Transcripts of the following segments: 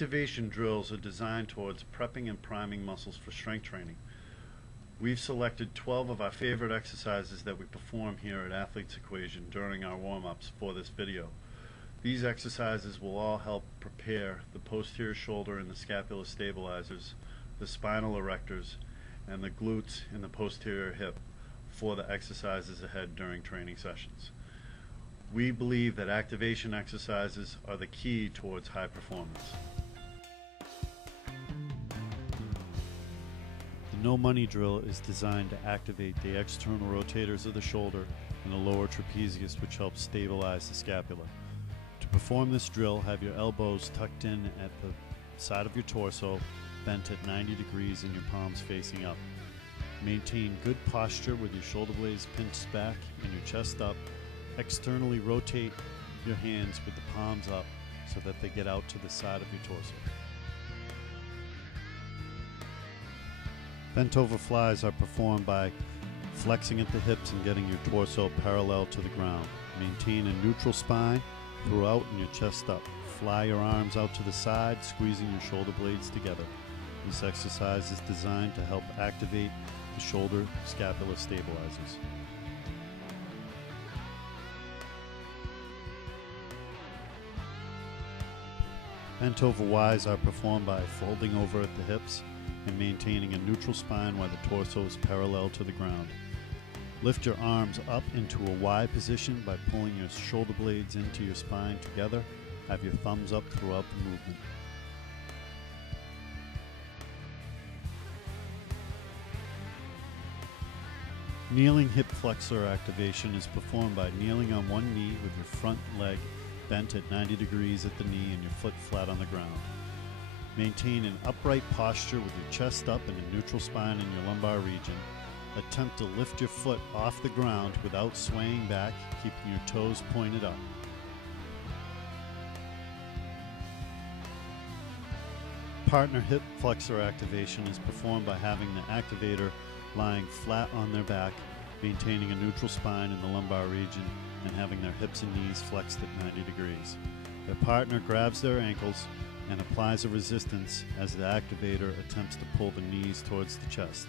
Activation drills are designed towards prepping and priming muscles for strength training. We've selected 12 of our favorite exercises that we perform here at Athletes Equation during our warm-ups for this video. These exercises will all help prepare the posterior shoulder and the scapular stabilizers, the spinal erectors, and the glutes and the posterior hip for the exercises ahead during training sessions. We believe that activation exercises are the key towards high performance. The no money drill is designed to activate the external rotators of the shoulder and the lower trapezius, which helps stabilize the scapula. To perform this drill, have your elbows tucked in at the side of your torso, bent at 90 degrees and your palms facing up. Maintain good posture with your shoulder blades pinched back and your chest up. Externally rotate your hands with the palms up so that they get out to the side of your torso. Bent over flies are performed by flexing at the hips and getting your torso parallel to the ground. Maintain a neutral spine throughout and your chest up. Fly your arms out to the side, squeezing your shoulder blades together. This exercise is designed to help activate the shoulder scapula stabilizers. Bent over Ys are performed by folding over at the hips and maintaining a neutral spine while the torso is parallel to the ground. Lift your arms up into a Y position by pulling your shoulder blades into your spine together. Have your thumbs up throughout the movement. Kneeling hip flexor activation is performed by kneeling on one knee with your front leg bent at 90 degrees at the knee and your foot flat on the ground. Maintain an upright posture with your chest up and a neutral spine in your lumbar region. Attempt to lift your foot off the ground without swaying back, keeping your toes pointed up. Partner hip flexor activation is performed by having the activator lying flat on their back, maintaining a neutral spine in the lumbar region, and having their hips and knees flexed at 90 degrees. Their partner grabs their ankles and applies a resistance as the activator attempts to pull the knees towards the chest.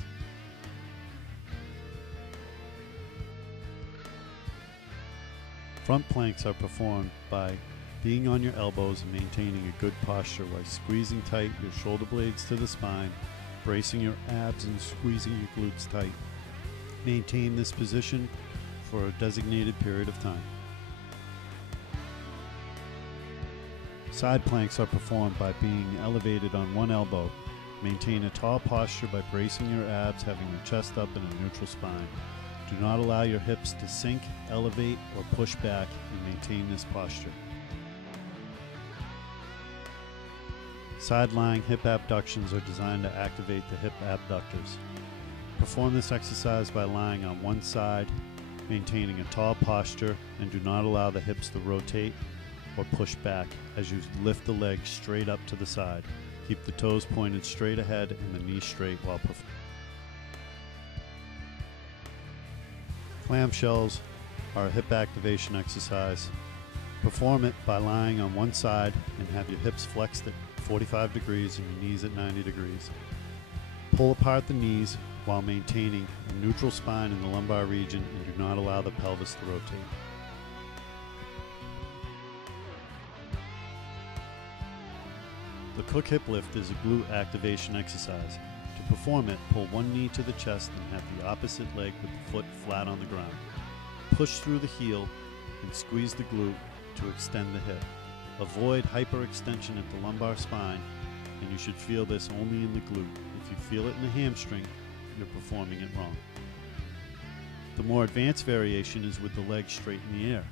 Front planks are performed by being on your elbows and maintaining a good posture while squeezing tight your shoulder blades to the spine, bracing your abs and squeezing your glutes tight. Maintain this position for a designated period of time. Side planks are performed by being elevated on one elbow. Maintain a tall posture by bracing your abs, having your chest up and a neutral spine. Do not allow your hips to sink, elevate, or push back, and maintain this posture. Side-lying hip abductions are designed to activate the hip abductors. Perform this exercise by lying on one side, maintaining a tall posture, and do not allow the hips to rotate or push back as you lift the leg straight up to the side. Keep the toes pointed straight ahead and the knees straight while performing. Clamshells are a hip activation exercise. Perform it by lying on one side and have your hips flexed at 45 degrees and your knees at 90 degrees. Pull apart the knees while maintaining a neutral spine in the lumbar region and do not allow the pelvis to rotate. The Cook hip lift is a glute activation exercise. To perform it, pull one knee to the chest and have the opposite leg with the foot flat on the ground. Push through the heel and squeeze the glute to extend the hip. Avoid hyperextension at the lumbar spine, and you should feel this only in the glute. If you feel it in the hamstring, you're performing it wrong. The more advanced variation is with the leg straight in the air.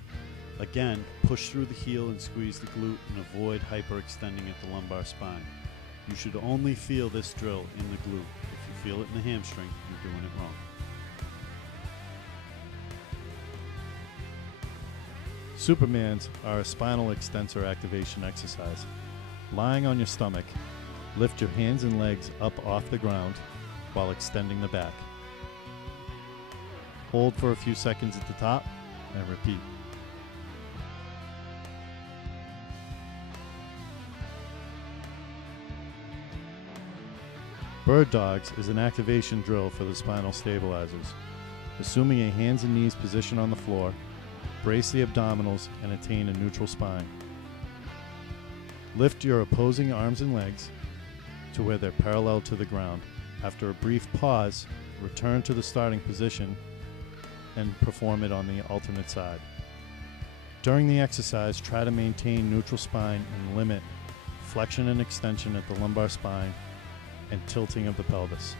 Again, push through the heel and squeeze the glute and avoid hyperextending at the lumbar spine. You should only feel this drill in the glute. If you feel it in the hamstring, you're doing it wrong. Supermans are a spinal extensor activation exercise. Lying on your stomach, lift your hands and legs up off the ground while extending the back. Hold for a few seconds at the top and repeat. Bird dogs is an activation drill for the spinal stabilizers. Assuming a hands and knees position on the floor, brace the abdominals and attain a neutral spine. Lift your opposing arms and legs to where they're parallel to the ground. After a brief pause, return to the starting position and perform it on the alternate side. During the exercise, try to maintain neutral spine and limit flexion and extension at the lumbar spine and tilting of the pelvis.